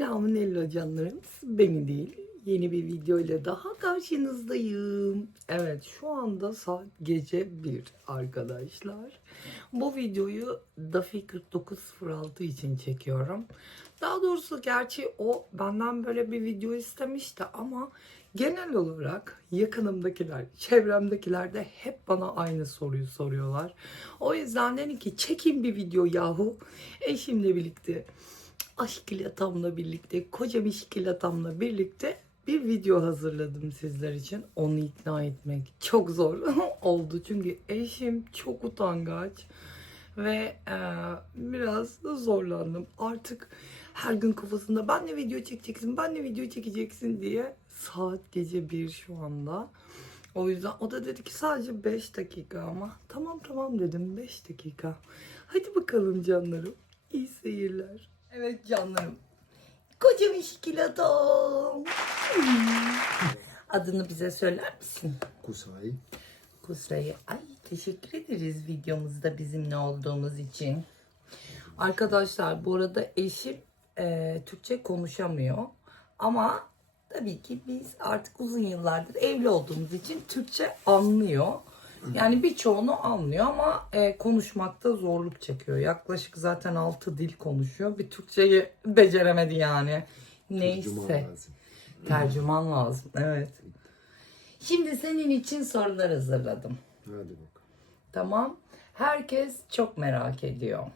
Selamun hello canlarım. Beni değil. Yeni bir video ile daha karşınızdayım. Evet şu anda saat gece 1 arkadaşlar. Bu videoyu Dafi 4906 için çekiyorum. Daha doğrusu gerçi o benden böyle bir video istemişti ama genel olarak yakınımdakiler, çevremdekiler de hep bana aynı soruyu soruyorlar. O yüzden dedim ki çekin bir video yahu eşimle birlikte aşk ilatamla birlikte, kocam aşk ilatamla birlikte bir video hazırladım sizler için. Onu ikna etmek çok zor oldu. Çünkü eşim çok utangaç ve e, biraz da zorlandım. Artık her gün kafasında ben de video çekeceksin, ben de video çekeceksin diye saat gece bir şu anda. O yüzden o da dedi ki sadece 5 dakika ama tamam tamam dedim 5 dakika. Hadi bakalım canlarım. İyi seyirler. Evet canlarım. Kocam işkilatom. Adını bize söyler misin? Kusay. Kusra'yı. Ay teşekkür ederiz videomuzda bizimle olduğumuz için. Arkadaşlar bu arada eşim e, Türkçe konuşamıyor. Ama tabii ki biz artık uzun yıllardır evli olduğumuz için Türkçe anlıyor. Yani birçoğunu anlıyor ama e, konuşmakta zorluk çekiyor. Yaklaşık zaten 6 dil konuşuyor. Bir Türkçeyi beceremedi yani. Neyse. Tercüman lazım. Tercüman lazım. Evet. Şimdi senin için sorular hazırladım. Hadi bakalım. Tamam. Herkes çok merak ediyor.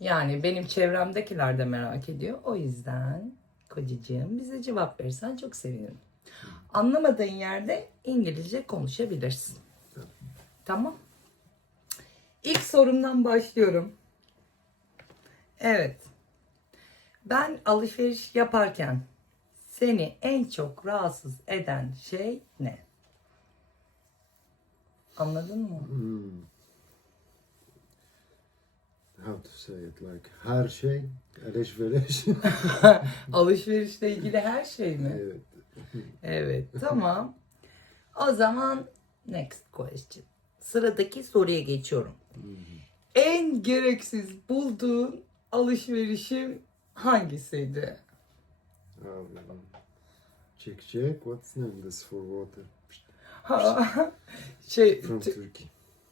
Yani benim çevremdekiler de merak ediyor. O yüzden kocacığım bize cevap verirsen çok sevinirim. Anlamadığın yerde İngilizce konuşabilirsin. Tamam. İlk sorumdan başlıyorum. Evet. Ben alışveriş yaparken seni en çok rahatsız eden şey ne? Anladın mı? Hmm. How to say it like her şey, alışveriş. Alışverişle ilgili her şey mi? evet. Evet, tamam. O zaman next question. Sıradaki soruya geçiyorum. En gereksiz bulduğun alışverişim hangisiydi? Abi, check check. What's name this for water? Ha, şey, From Tü- Turkey.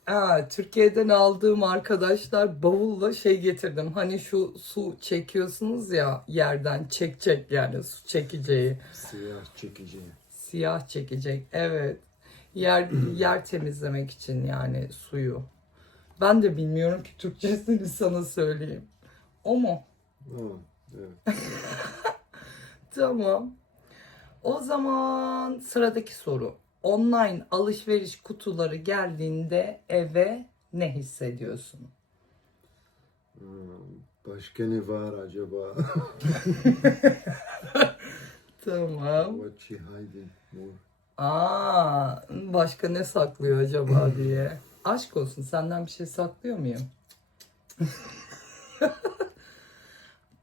Aa, Türkiye'den aldığım arkadaşlar bavulla şey getirdim. Hani şu su çekiyorsunuz ya yerden çek çek yani su çekeceği. Siyah çekici. Siyah çekecek. Evet. Yer yer temizlemek için yani suyu. Ben de bilmiyorum ki Türkçesini sana söyleyeyim. O mu? Evet. Tamam. O zaman sıradaki soru. Online alışveriş kutuları geldiğinde eve ne hissediyorsun? Hmm, Başka ne var acaba? Tamam. What she hiding more? Aa, başka ne saklıyor acaba diye. Aşk olsun senden bir şey saklıyor muyum?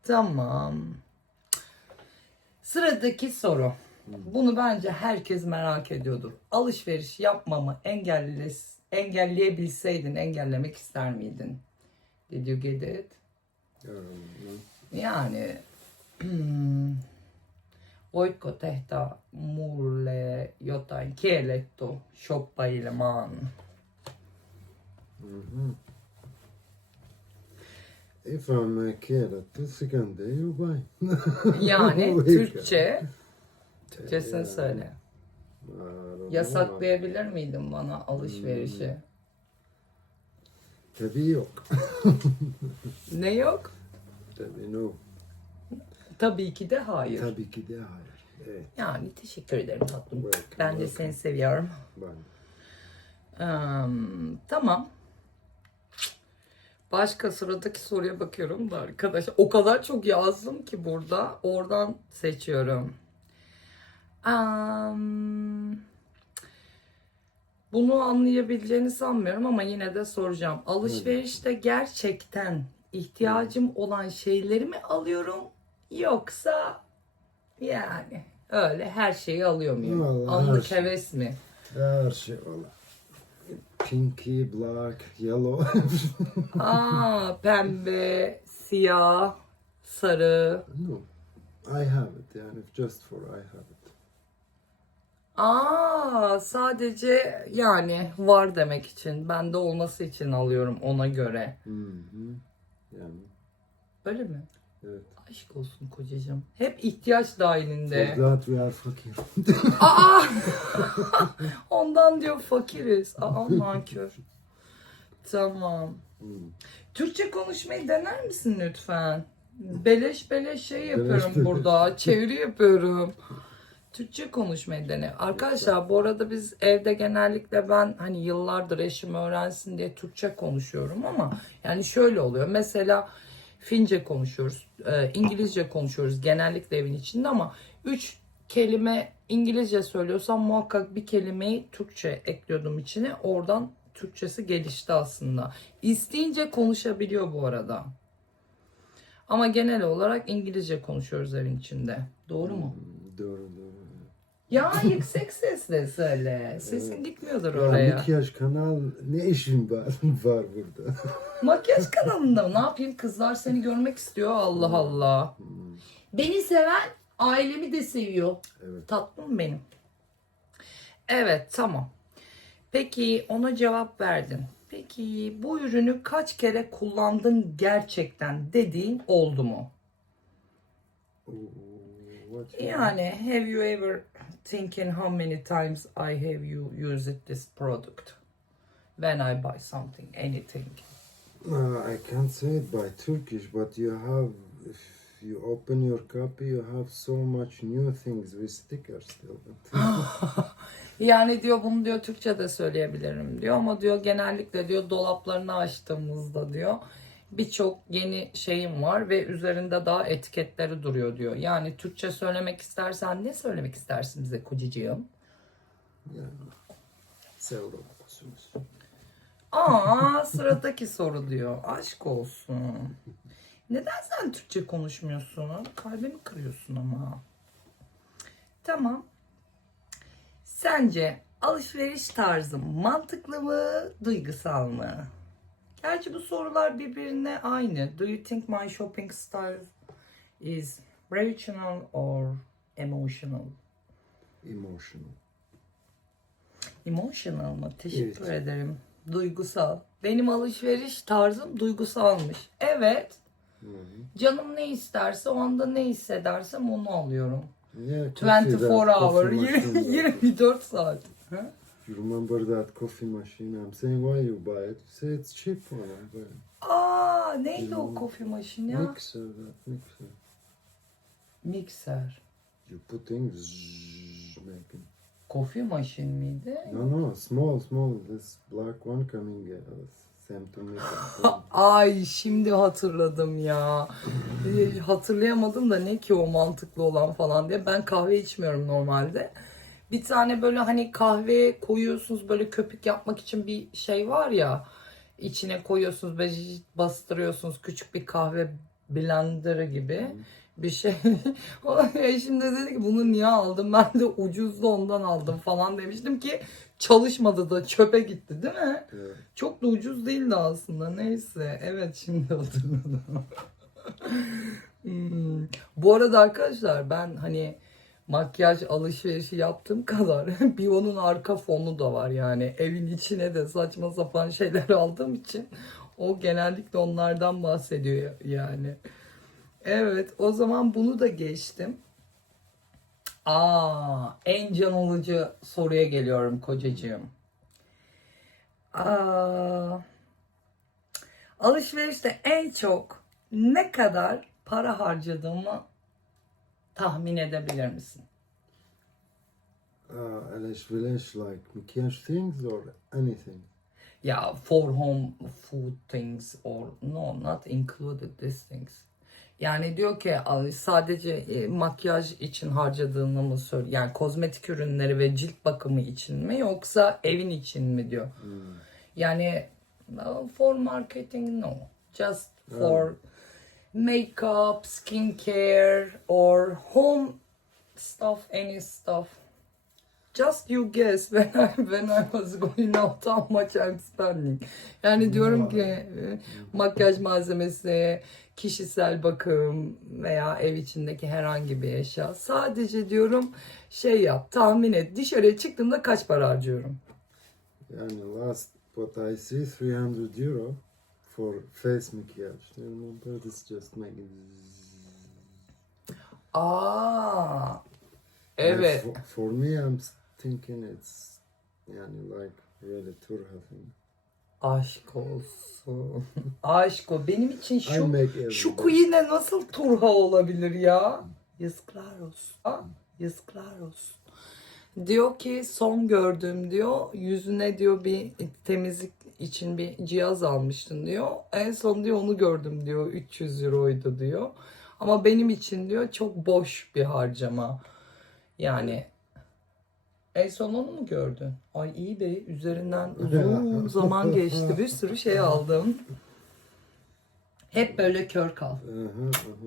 tamam. Sıradaki soru. Bunu bence herkes merak ediyordur. Alışveriş yapmamı engelle, engelleyebilseydin engellemek ister miydin? Did you get it? Yani hmm, voitko tehdä mulle jotain kielletty shoppailemaan? mhm. If I'm a kid, så kan det ju vara. Yani Türkçe, Türkçesini söyle. I don't know. Yasaklayabilir miydin bana alışverişi? Tabii yok. Ne yok? Tabii no. Tabii ki de hayır. Tabii ki de hayır. Evet. Yani teşekkür ederim tatlım. Welcome, Ben de welcome. seni seviyorum. Ben. Eee, tamam. Başka sıradaki soruya bakıyorum da arkadaşlar. O kadar çok yazdım ki burada. Oradan seçiyorum. Am, bunu anlayabileceğini sanmıyorum ama yine de soracağım. Alışverişte gerçekten ihtiyacım olan şeyleri mi alıyorum yoksa yani öyle her şeyi alıyor muyum? Vallahi her Anlık şey. heves mi? Her şey valla. Pinky, black, yellow. Aa, pembe, siyah, Sarı. No. I have it. Yani just for I have it. Aa, sadece yani var demek için. Bende olması için alıyorum ona göre. Hı hı. Yani Öyle mi? evet. Aşk olsun kocacığım. Hep ihtiyaç dahilinde. That we are fakir. Aa! Ondan diyor fakiriz. Aa nankör. Tamam. Hı. Türkçe konuşmayı dener misin lütfen? Beleş beleş şey yapıyorum beleş. burada. Çeviri yapıyorum. Türkçe konuşmayı dene. Arkadaşlar bu arada biz evde genellikle ben hani yıllardır eşim öğrensin diye Türkçe konuşuyorum ama yani şöyle oluyor. Mesela Fince konuşuyoruz, e, İngilizce konuşuyoruz genellikle evin içinde ama üç kelime İngilizce söylüyorsam muhakkak bir kelimeyi Türkçe ekliyordum içine. Oradan Türkçesi gelişti aslında. İsteyince konuşabiliyor bu arada. Ama genel olarak İngilizce konuşuyoruz evin içinde. Doğru mu? Doğru doğru. Ya yüksek sesle söyle. Sesin gitmiyordur Ya, oraya. makyaj kanal ne işin var, var burada? Makyaj kanalında mı? Ne yapayım? Kızlar seni görmek istiyor. Allah Allah. Beni seven ailemi de seviyor. Evet. Tatlım benim. Evet tamam. Peki ona cevap verdin. Peki bu ürünü kaç kere kullandın gerçekten dediğin oldu mu? Oo, Yani have you ever thinking how many times I have you used this product when I buy something, anything? Uh, I can't say it by Turkish, but you have, if you open your copy, you have so much new things with stickers still. Yani diyor bunu diyor Türkçe de söyleyebilirim diyor ama diyor genellikle diyor dolaplarını açtığımızda diyor birçok yeni şeyim var ve üzerinde daha etiketleri duruyor diyor. Yani Türkçe söylemek istersen ne söylemek istersin bize kocacığım? several musunuz? Aa sıradaki soru diyor. Aşk olsun. Neden sen Türkçe konuşmuyorsun? Kalbimi kırıyorsun ama. Tamam. Sence alışveriş tarzım mantıklı mı, duygusal mı? Gerçi bu sorular birbirine aynı. Do you think my shopping style is rational or emotional? Emotional. Emotional mı? Teşekkür Evet. ederim. Duygusal. Benim alışveriş tarzım duygusalmış. Evet. Hı hı. Canım ne isterse o anda ne hissedersem onu alıyorum. Yeah, I can see 24 that hour, coffee machine. 24 saat. Ha? You remember that coffee machine, I'm saying why you buy it. You say it's cheap one. I buy it. Aa neydi o kofi maşini ya? Mixer, that mixer. Mikser. You put in zzz, making. Kofi maşin miydi? No, no, small, small. This black one coming uh, same to me. Ay şimdi hatırladım ya. Ee, Hatırlayamadım da ne ki o mantıklı olan falan diye. Ben kahve içmiyorum normalde. Bir tane böyle hani kahve koyuyorsunuz böyle köpük yapmak için bir şey var ya. içine koyuyorsunuz böyle bastırıyorsunuz küçük bir kahve blenderı gibi bir şey. O Eşim de dedi ki bunu niye aldım? Ben de ucuzdu ondan aldım falan demiştim ki çalışmadı da çöpe gitti değil mi? Yeah. Çok da ucuz değildi aslında. Neyse. Evet şimdi hatırladım. Hmm. Bu arada arkadaşlar ben hani makyaj alışverişi yaptığım kadar bir onun arka fonu da var yani. Evin içine de saçma sapan şeyler aldığım için o genellikle onlardan bahsediyor yani. Evet o zaman bunu da geçtim. Aa, en can alıcı soruya geliyorum kocacığım. Aa, alışverişte en çok ne kadar para harcadığımı tahmin edebilir misin? Uh, alışveriş like makyaj things or anything. Ya for home food things or no not included these things. Yani diyor ki "Al- sadece e, makyaj için harcadığını mı söyle yani kozmetik ürünleri ve cilt bakımı için mi yoksa evin için mi diyor. Yani uh, for marketing no. Just for makeup, skincare or home stuff, any stuff. Just you guess when I, when I was going out how much I'm spending. Yani diyorum ki e, makyaj malzemesi, kişisel bakım veya ev içindeki herhangi bir eşya. Sadece diyorum şey yap tahmin et dışarıya çıktığımda kaç para harcıyorum? Yani last what I see 300 euro for face maquillage. You remember this just making Aa, evet. For, for me I'm thinking it's yani like really Turha thing. Aşk olsun. Aşk o. Benim için şu şu. Queen'e nasıl Turha olabilir ya? Yazıklar olsun. Ha? Yazıklar olsun. Diyor ki son gördüğüm diyor yüzüne diyor bir temizlik için bir cihaz almıştın diyor. En son diyor onu gördüm diyor 300 euroydu diyor. Ama benim için diyor çok boş bir harcama. Yani en son onu mu gördün? Ay iyi be üzerinden uzun zaman geçti bir sürü şey aldım. Hep böyle kör kal.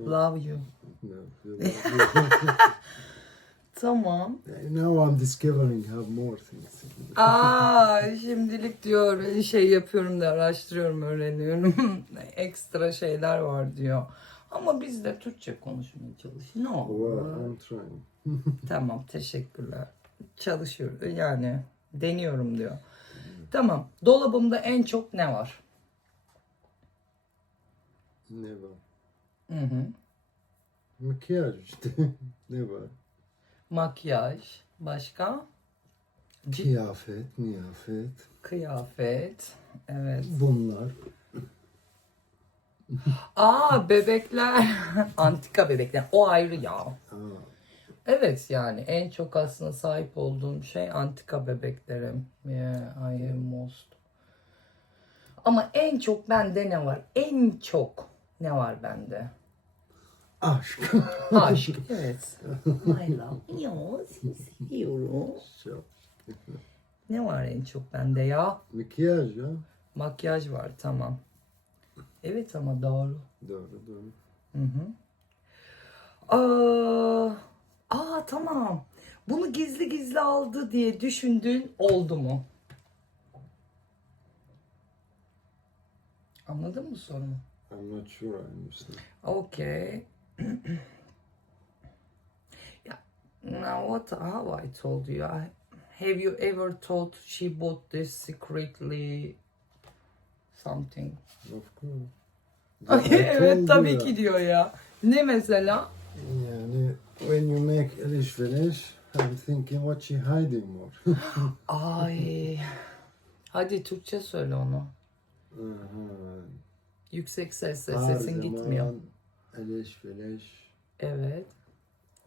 Love you. Tamam. now I'm discovering how more things. Aa şimdilik diyor şey yapıyorum da araştırıyorum öğreniyorum. Ekstra şeyler var diyor. Ama biz de Türkçe konuşmaya çalışıyoruz. Ne Well, olur. I'm trying. Tamam teşekkürler. Çalışıyor yani deniyorum diyor. Tamam dolabımda en çok ne var? Never. Hı hı. Makyaj işte. Never. Makyaj. Başka? Kıyafet, miyafet. Kıyafet. Evet. Bunlar. Aa bebekler. Antika bebekler. O ayrı ya. Aa, Evet yani en çok aslında sahip olduğum şey antika bebeklerim. Yeah, I have most. Ama en çok bende ne var? En çok ne var bende? Aşk. Aşk. evet. My love. Ya seni seviyorum. Ne var en çok bende ya? Makyaj ya. Makyaj var tamam. Evet ama doğru. Doğru doğru. Hı hı. Aa, aa tamam. Bunu gizli gizli aldı diye düşündüğün oldu mu? Anladın mı sorumu? I'm not sure I understand. Okay. yeah. Now what how I told you? I, have you ever thought she bought this secretly something? Of course. I evet tabii ki diyor ya. Ne mesela? Yani when you make alışveriş I'm thinking what she hiding more. Ay. Hadi Türkçe söyle onu. Yüksek sesle sesin zaman gitmiyor. Alışveriş Evet.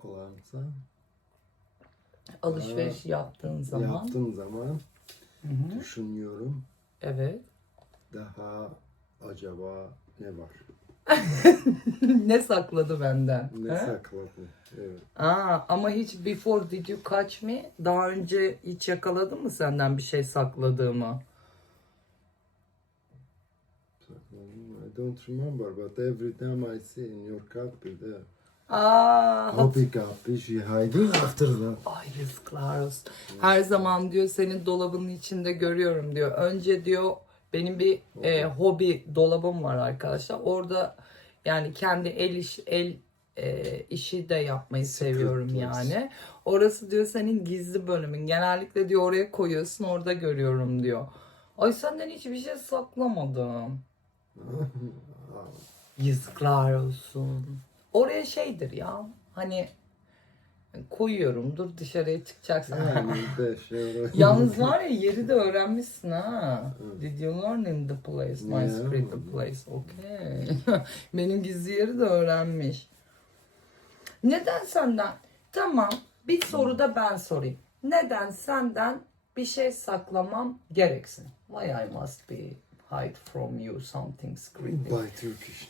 olansa Alışveriş yaptığın zaman. yaptığım zaman Hı hı. düşünüyorum Evet. daha acaba ne var? ne sakladı benden? Ne he? sakladı? Evet. Aa, ama hiç before did you catch me? Daha önce hiç yakaladın mı senden bir şey sakladığımı? sakladım. I don't remember but every time I see in your copy there. Aa, hat- Copy copy she hiding after that. Ay yazıklar olsun. Her zaman diyor senin dolabının içinde görüyorum diyor. Önce diyor benim bir e, hobi dolabım var arkadaşlar. Orada yani kendi el iş el e, işi de yapmayı seviyorum yani. Orası diyor senin gizli bölümün. Genellikle diyor oraya koyuyorsun orada görüyorum diyor. Ay senden hiçbir şey saklamadım. Yazıklar olsun. Oraya şeydir ya. Hani koyuyorum dur dışarıya çıkacaksan. Yani 5 euro. Yalnız var ya yeri de öğrenmişsin ha. Did you learn in the place? My secret the place. Okay. Benim gizli yeri de öğrenmiş. Neden senden? Tamam. Bir soru da ben sorayım. Neden senden bir şey saklamam gereksin? Why I must be hide from you something secret? By Turkish.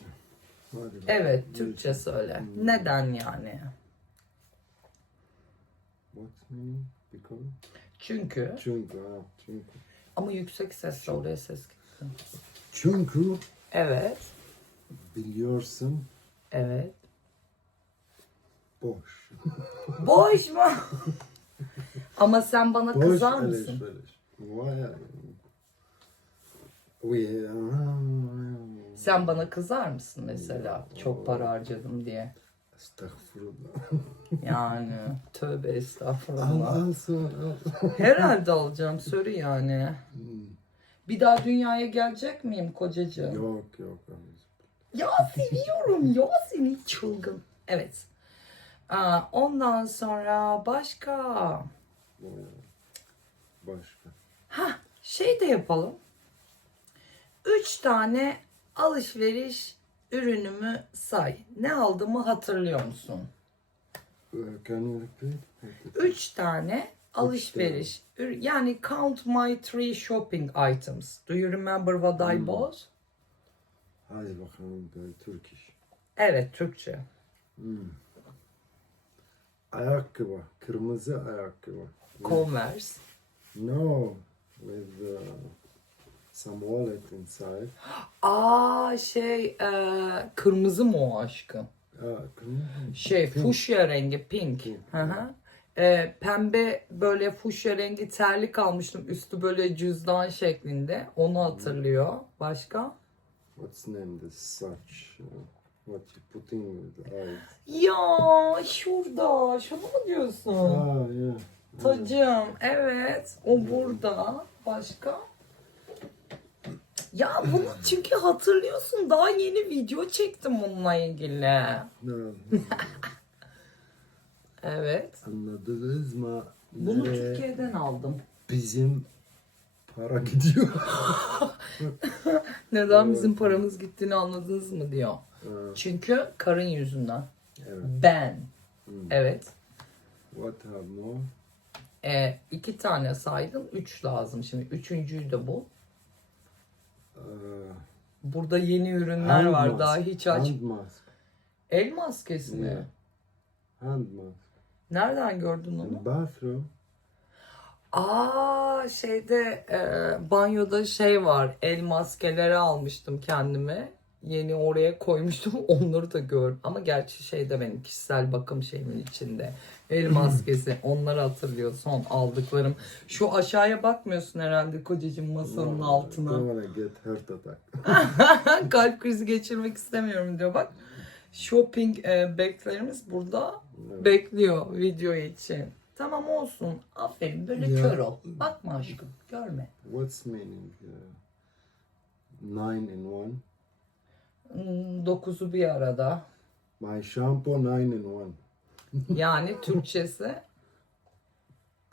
Evet, Türkçe söyle. Neden yani? What meaning? Because? Çünkü Çünkü ha, çünkü. ama yüksek sesle oraya ses gitti. Çünkü Evet. biliyorsun Evet. boş. Boş mu? Ama sen bana Boş kızar mısın? Vay. We, Sen bana kızar mısın mesela? Çok para harcadım diye. Estağfurullah. Yani tövbe Al estağfurullah. al al. Herhalde alacağım soru yani. Bir daha dünyaya gelecek miyim kocacığım? Yok yok. Ya seviyorum ya seni çılgın. Evet. Aa, ondan sonra başka. Başka. ha şey de yapalım. Üç tane alışveriş ürünümü say. Ne aldığımı hatırlıyor musun? Repeat? Üç tane alışveriş. ür- Yani count my three shopping items. Do you remember what I bought? Hadi bakalım böyle Turkish. Evet Türkçe. Ayakkabı. Kırmızı ayakkabı. Converse. No. With uh, some wallet inside. Aa şey e, kırmızı mı o aşkım? Kırmızı. Şey fuşya rengi pink. Pink. Hı hı. E, pembe böyle fuşya rengi terlik almıştım. Üstü böyle cüzdan şeklinde. Onu hatırlıyor. Başka? What's name this such? What you putting with the eyes? Ya şurada. Şunu mu diyorsun? Ah yeah. Tacım. Evet. O burada. Başka? Ya bunu çünkü hatırlıyorsun. Daha yeni video çektim bununla ilgili. No. Evet. Anladınız mı? Bunu Nereye Türkiye'den aldım. bizim para gidiyor. Neden bizim paramız gittiğini anladınız mı diyor. Uh, Çünkü karın yüzünden. evet. Ben. Evet. What have more? E, iki tane saydım. Üç lazım şimdi. Üçüncüyü de bu. Uh, Burada yeni ürünler hand var. mask. Daha hiç aç. Hand mask. El maskesi mi? Yeah. Hand mask. Nereden gördün onu? In bathroom. Aa şeyde e, banyoda şey var. El maskeleri almıştım kendime. Yeni oraya koymuştum. Onları da gördüm. Ama gerçi şeyde benim kişisel bakım şeyimin içinde. El maskesi. Onları hatırlıyor son aldıklarım. Şu aşağıya bakmıyorsun herhalde kocacığım masanın altına. Kalp krizi geçirmek istemiyorum diyor bak. Shopping e, baglerimiz burada Evet. bekliyor video için. Tamam olsun. Aferin böyle Ya. kör ol. Bakma aşkım görme. What's meaning? Uh, nine in one. Dokuzu bir arada. My shampoo nine in one. Yani Türkçesi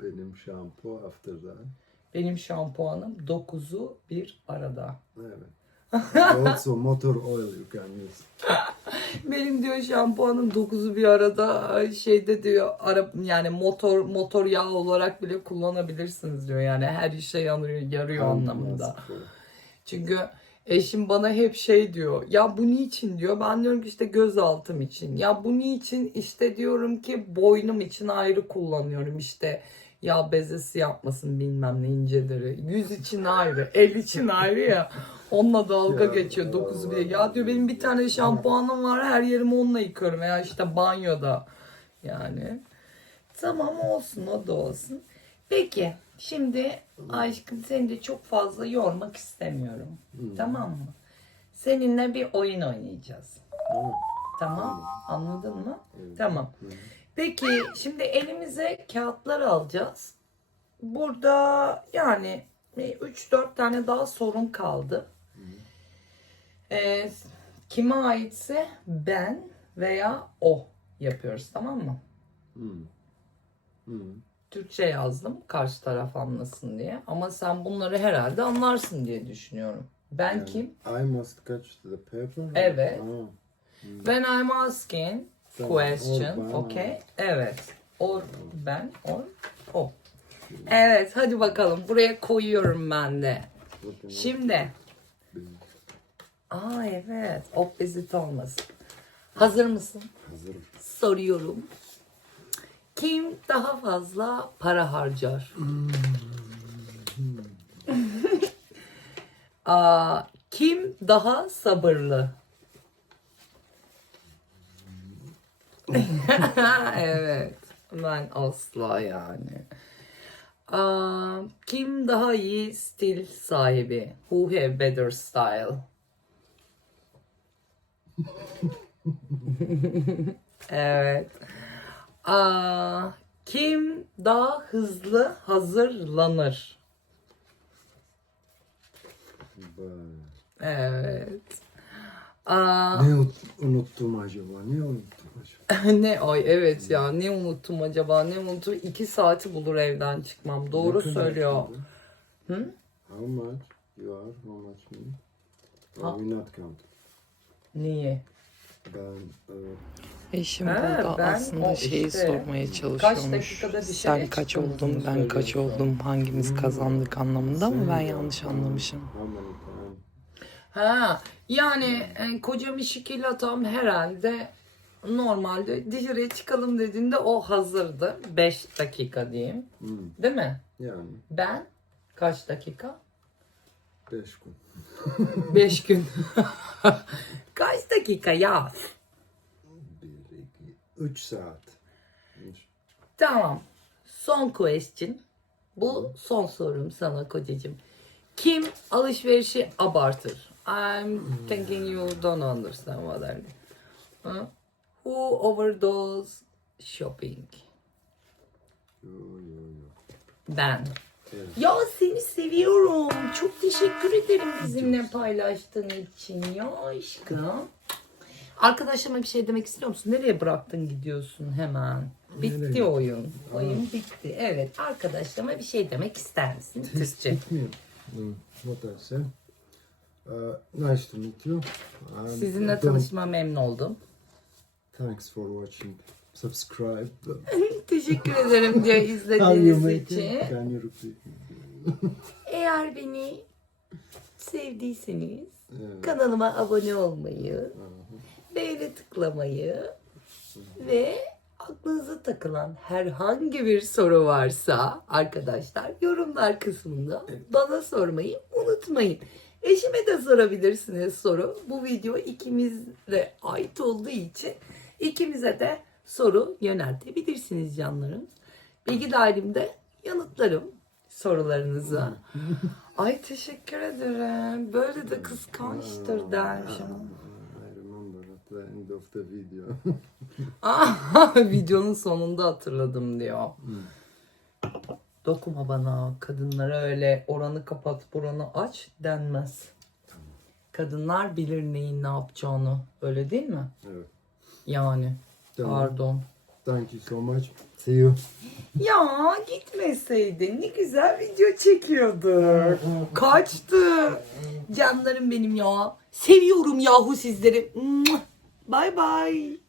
Benim shampoo after that. benim şampuanım dokuzu bir arada. Evet. also motor oil you can use. Benim diyor şampuanım dokuzu bir arada şeyde diyor ara, yani motor motor yağı olarak bile kullanabilirsiniz diyor. Yani her işe yarıyor, yarıyor anlamında. mask for- Çünkü eşim bana hep şey diyor. Ya bu niçin diyor. Ben diyorum ki işte gözaltım için. Ya bu niçin işte diyorum ki boynum için ayrı kullanıyorum. İşte ya bezesi yapmasın bilmem ne inceleri. Yüz için ayrı. El için ayrı ya. Onunla dalga geçiyor. Dokuzu bile. Ya diyor benim bir tane şampuanım var. Her yerimi onunla yıkarım. Veya işte banyoda. Yani. Tamam olsun o da olsun. Peki şimdi aşkım seni de çok fazla yormak istemiyorum. Tamam mı? Seninle bir oyun oynayacağız. Oh, Tamam anladın mı? Tamam. Peki şimdi elimize kağıtlar alacağız. Burada yani 3-4 tane daha sorun kaldı. Ee, kime aitse ben veya o yapıyoruz tamam mı? hmm. Hmm. Türkçe yazdım karşı taraf anlasın diye. Ama sen bunları herhalde anlarsın diye düşünüyorum. Ben And kim? I must catch the paper. Evet. Oh. When I'm asking Tamam, question. Okay. Evet. Or ben or o. Evet hadi bakalım. Buraya koyuyorum ben de. Şimdi. Aa evet. Opposite olmasın. Hazır mısın? Hazır. Soruyorum. Kim daha fazla para harcar? Aa, kim daha sabırlı? evet. Ben asla yani. Aa, kim daha iyi stil sahibi? Who have better style? evet. Aa, kim daha hızlı hazırlanır? Evet. Aa, Ne ut- unuttum acaba? Ne unuttum acaba? ne ay evet ya ne unuttum acaba ne unuttum iki saati bulur evden çıkmam doğru Ne kadar söylüyor. şimdi? Hı? How much you are? How much me? Ha- not count? Niye? Ben e, Eşim Ha, burada ben aslında o şeyi işte sormaya çalışıyormuş. dakikada dışarıya Sen kaç oldun, ben kaç oldum, hangimiz kazandık anlamında ama ben yanlış anlamışım. Ha yani e, kocam işi kilatam herhalde normalde dışarıya çıkalım dediğinde o hazırdı. 5 dakika diyeyim. Hmm, Değil mi? yani Ben kaç dakika? 5 gün. 5 gün. kaç dakika ya? 1, 2, 3 saat. Tamam. Son question. Bu son sorum sana kocacığım. Kim alışverişi abartır? I'm thinking you don't understand what I mean. Who overdose shopping? Yo, yo, yo. Ben. Evet. Ya seni seviyorum. Çok teşekkür ederim bizimle paylaştığın için ya aşkım. Arkadaşlarıma bir şey demek istiyor musun? Nereye bıraktın gidiyorsun hemen? Bitti Nereye? oyun. Oyun bitti. Evet arkadaşlarıma bir şey demek ister misin? Türkçe. Gitmiyor. Hmm, what I say? Uh, nice to meet you. And Sizinle tanışma memnun oldum. Thanks for watching. Subscribe. Teşekkür ederim diye izlediğiniz için. Can you repeat? Eğer beni sevdiyseniz Evet. kanalıma abone olmayı, Aha. Beğeni tıklamayı ve aklınıza takılan herhangi bir soru varsa arkadaşlar yorumlar kısmında bana sormayı unutmayın. Eşime de sorabilirsiniz soru. Bu video ikimizle ait olduğu için ikimize de soru yöneltebilirsiniz canlarım. Bilgi dairimde yanıtlarım sorularınıza. Ay teşekkür ederim. Böyle de kıskançtır dermişim. The end of the video. Aa, videonun sonunda hatırladım diyor. Dokunma bana. Kadınlara öyle oranı kapat buranı aç denmez. Kadınlar bilir neyin ne yapacağını. Öyle değil mi? evet. Yani. Tamam. Pardon. Thank you so much. See you. Ya gitmeseydin ne güzel video çekiyorduk. Kaçtı. Canlarım benim ya. Seviyorum yahu sizleri. Bye bye.